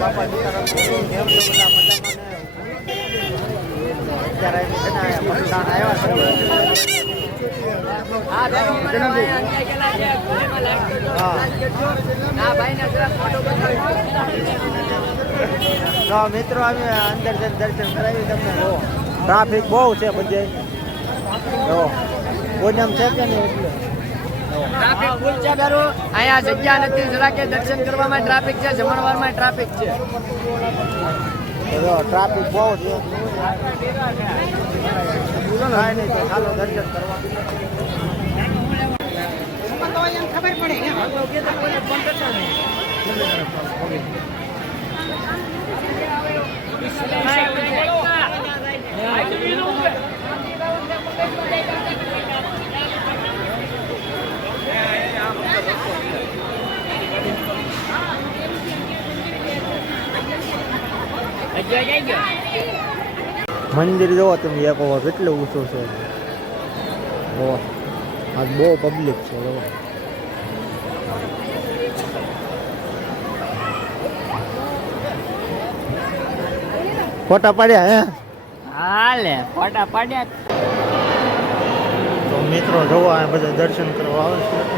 બાપા સીતારામ કેમ છો. બધા મજામાં ને મિત્રો અમે અંદર દર્શન કરાવી તમને. ટ્રાફિક બહુ છે બધે. જો પૂનમ છે કે નહીં એટલે? ટ્રાફિક ફૂલ છે બેરો અહીંયા જગ્યા નથી જરા કે દર્શન કરવામાં ટ્રાફિક છે જમણવારમાં ટ્રાફિક છે. ટ્રાફિક બહુ છે. ચાલો દર્શન કરવા. મંદિર જોવો તમે એક વાર કેટલું ઊંચું છે. ઓ આજ બહુ પબ્લિક છે જોવો ફોટા પાડ્યા હે? હાલે ફોટા પાડ્યા. તો મિત્રો જોવો આ બધા દર્શન કરવા આવે છે.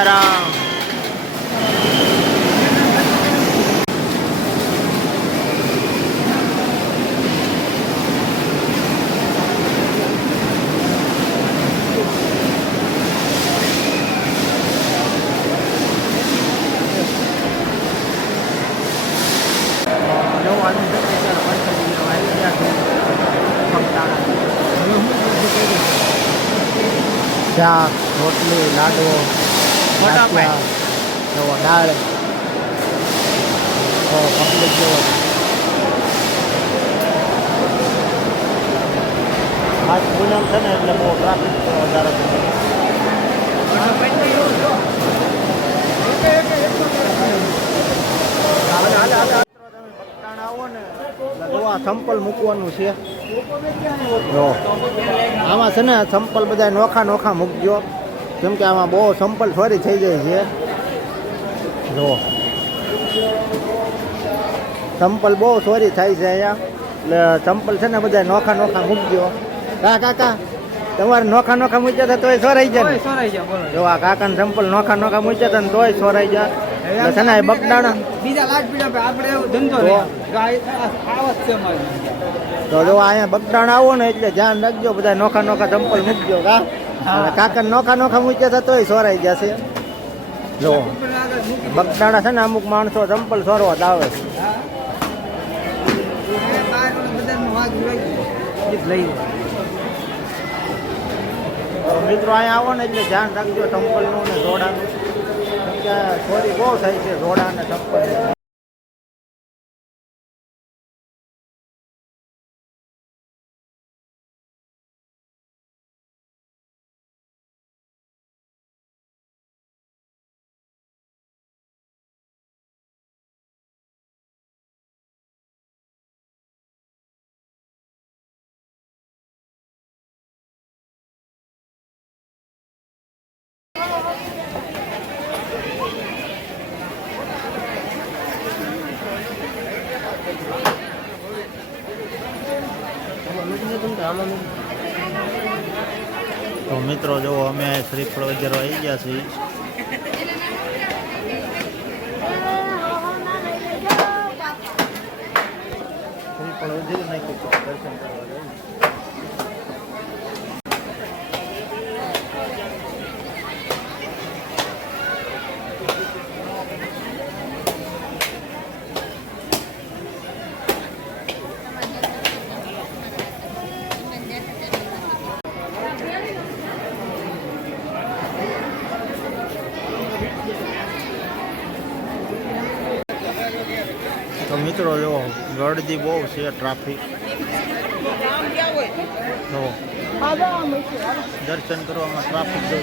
સીતારામ શાક રોટલી લાડવો મોટા પાય. જુઓ દાળ તો પબ્લિક જુઓ આજ પૂનમ છે ને એટલે બહુ ટ્રાફિક વધારે સંપલ મૂકવાનું છે. આમાં છે ને સંપલ બધા નોખા નોખા મૂકજો. કેમ કે આમાં બહુ સંપલ સોરી થઈ જાય છે. જો. સંપલ બહુ સોરી થાય છે અહીંયા. એટલે સંપલ છે ને બધા નોખા નોખા મૂકજો. કા કાકા તમારે નોખા નોખા મૂક્યા હતા તોય સોરાઈ જાય ને? સોરાઈ જાય જો આ કાકાને સંપલ નોખા નોખા મૂક્યા હતા ને તોય સોરાઈ જાય છે ને બગડાણા બીજા લાખ પીડા આપણે ધંધો તો? જો અહીંયા બગડાણ આવો ને એટલે ધ્યાન રાખજો બધા નોખા નોખા ચંપલ મૂકજો કા? કાકા નોખા નોખા મૂક્યા હતા તોય સોરાઈ જશે જો, બગદાણા છે ને અમુક માણસો ચંપલ સોરવા જ આવે છે. મિત્રો અહીંયા આવો ને એટલે ધ્યાન રાખજો ચંપલનું ને જોડાનું. ચોરી બહુ થાય છે જોડા ને ચંપલ તો મિત્રો જો અમે શ્રીફળ વગેરે આવી ગયા છીએ. શ્રીફળ વગેરે નાખ્યું દર્શન કરવા. તો મિત્રો જો ગળદી બહુ છે ટ્રાફિક જો દર્શન કરવામાં ટ્રાફિક જો